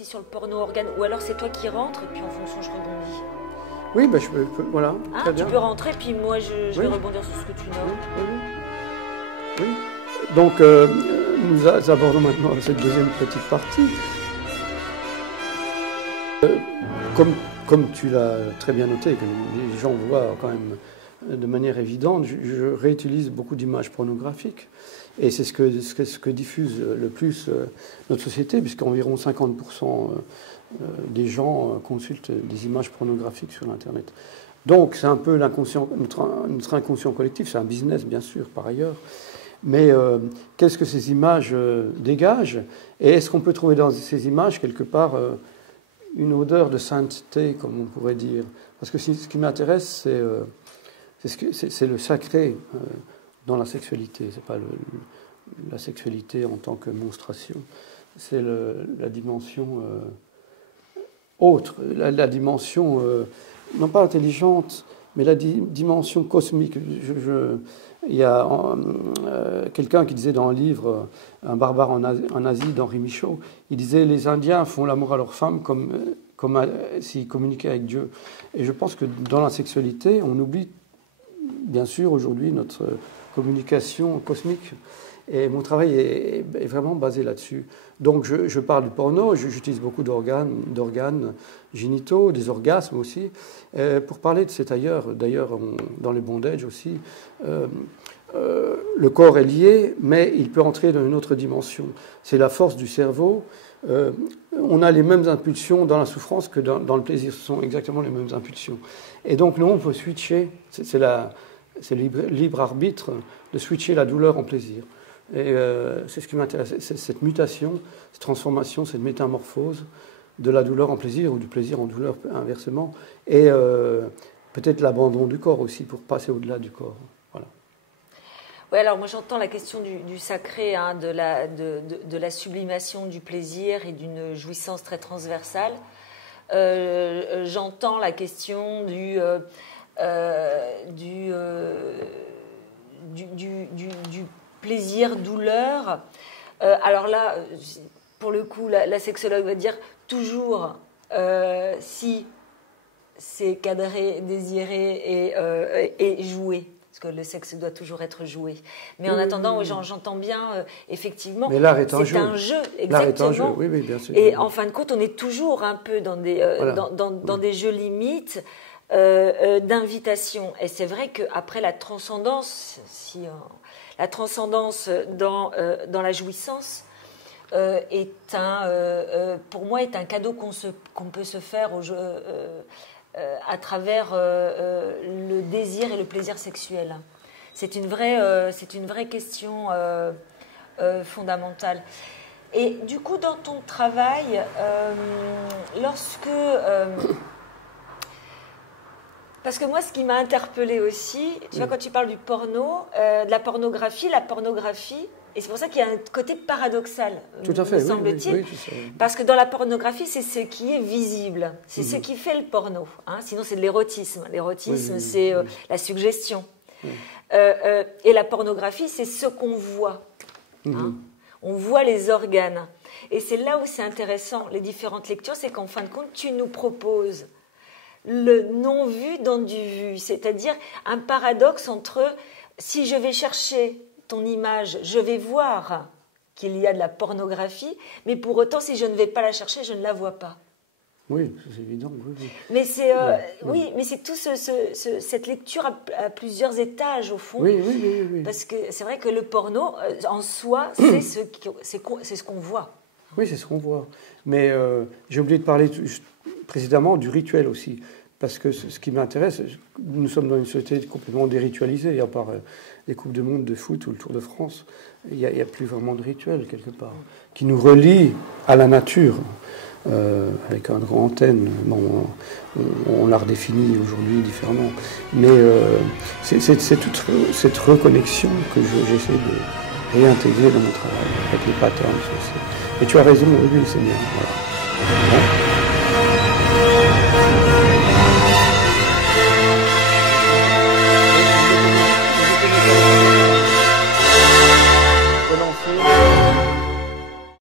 Sur le porno organe, ou alors c'est toi qui rentres et puis en fonction je rebondis. Oui, bah, voilà. Très bien. Tu peux rentrer puis moi je vais rebondir sur ce que tu nommes. Oui. Donc nous abordons maintenant cette deuxième petite partie. Comme tu l'as très bien noté, que les gens voient quand même de manière évidente, je réutilise beaucoup d'images pornographiques. Et c'est ce que diffuse le plus notre société, puisqu'environ 50% des gens consultent des images pornographiques sur Internet. Donc c'est un peu l'inconscient, notre inconscient collectif, c'est un business bien sûr par ailleurs. Mais qu'est-ce que ces images dégagent? Et est-ce qu'on peut trouver dans ces images quelque part une odeur de sainteté, comme on pourrait dire? Parce que ce qui m'intéresse, c'est le sacré dans la sexualité. C'est pas la sexualité en tant que monstration, c'est la dimension autre, la dimension non pas intelligente, mais la dimension cosmique. Il y a quelqu'un qui disait dans un livre, Un barbare en Asie, d'Henri Michaud, il disait: les Indiens font l'amour à leurs femmes comme s'ils communiquaient avec Dieu. Et je pense que dans la sexualité, on oublie bien sûr aujourd'hui notre communication cosmique. Et mon travail est vraiment basé là-dessus. Donc je parle du porno, j'utilise beaucoup d'organes génitaux, des orgasmes aussi, pour parler de cet ailleurs. D'ailleurs, dans les bondage aussi, le corps est lié, mais il peut entrer dans une autre dimension. C'est la force du cerveau. On a les mêmes impulsions dans la souffrance que dans le plaisir. Ce sont exactement les mêmes impulsions. Et donc nous, on peut switcher. C'est le libre arbitre de switcher la douleur en plaisir. Et c'est ce qui m'intéresse, c'est cette mutation, cette transformation, cette métamorphose de la douleur en plaisir ou du plaisir en douleur inversement, et peut-être l'abandon du corps aussi pour passer au-delà du corps. Voilà. Oui, alors moi j'entends la question du sacré, hein, de la sublimation du plaisir et d'une jouissance très transversale. J'entends la question du plaisir-douleur. Alors là, pour le coup, la sexologue va dire toujours si c'est cadré, désiré et joué. Parce que le sexe doit toujours être joué. Mais en attendant, j'entends bien, effectivement, mais l'art est un jeu. Exactement. L'art est un jeu, oui, bien sûr. Et en fin de compte, on est toujours un peu dans des jeux limites, d'invitation. Et c'est vrai qu'après la transcendance, la transcendance dans la jouissance pour moi est un cadeau qu'on peut se faire à travers le désir et le plaisir sexuel. C'est une vraie question fondamentale. Et du coup, dans ton travail, parce que moi, ce qui m'a interpellée aussi, tu vois, quand tu parles du porno, de la pornographie, et c'est pour ça qu'il y a un côté paradoxal, tout à fait, me semble-t-il, oui, parce que dans la pornographie, c'est ce qui est visible, c'est ce qui fait le porno, hein, sinon c'est de l'érotisme. L'érotisme, c'est la suggestion. Et la pornographie, c'est ce qu'on voit. Hein. On voit les organes. Et c'est là où c'est intéressant, les différentes lectures, c'est qu'en fin de compte, tu nous proposes le non-vu dans du vu, c'est-à-dire un paradoxe entre si je vais chercher ton image, je vais voir qu'il y a de la pornographie, mais pour autant, si je ne vais pas la chercher, je ne la vois pas. Oui, c'est évident. Oui. Mais c'est mais c'est tout cette lecture à plusieurs étages au fond. Oui. Parce que c'est vrai que le porno en soi, c'est ce qu'on voit. Oui, c'est ce qu'on voit. Mais j'ai oublié de parler précédemment du rituel aussi. Parce que ce qui m'intéresse, nous sommes dans une société complètement déritualisée, à part les Coupes du Monde de foot ou le Tour de France. Il n'y a plus vraiment de rituel, quelque part, qui nous relie à la nature, avec un grand antenne. Bon, on l'a redéfini aujourd'hui différemment. Mais c'est toute cette reconnexion que j'essaie de réintégrer dans mon travail, avec les patterns. Et tu as raison, oui, c'est bien. Voilà.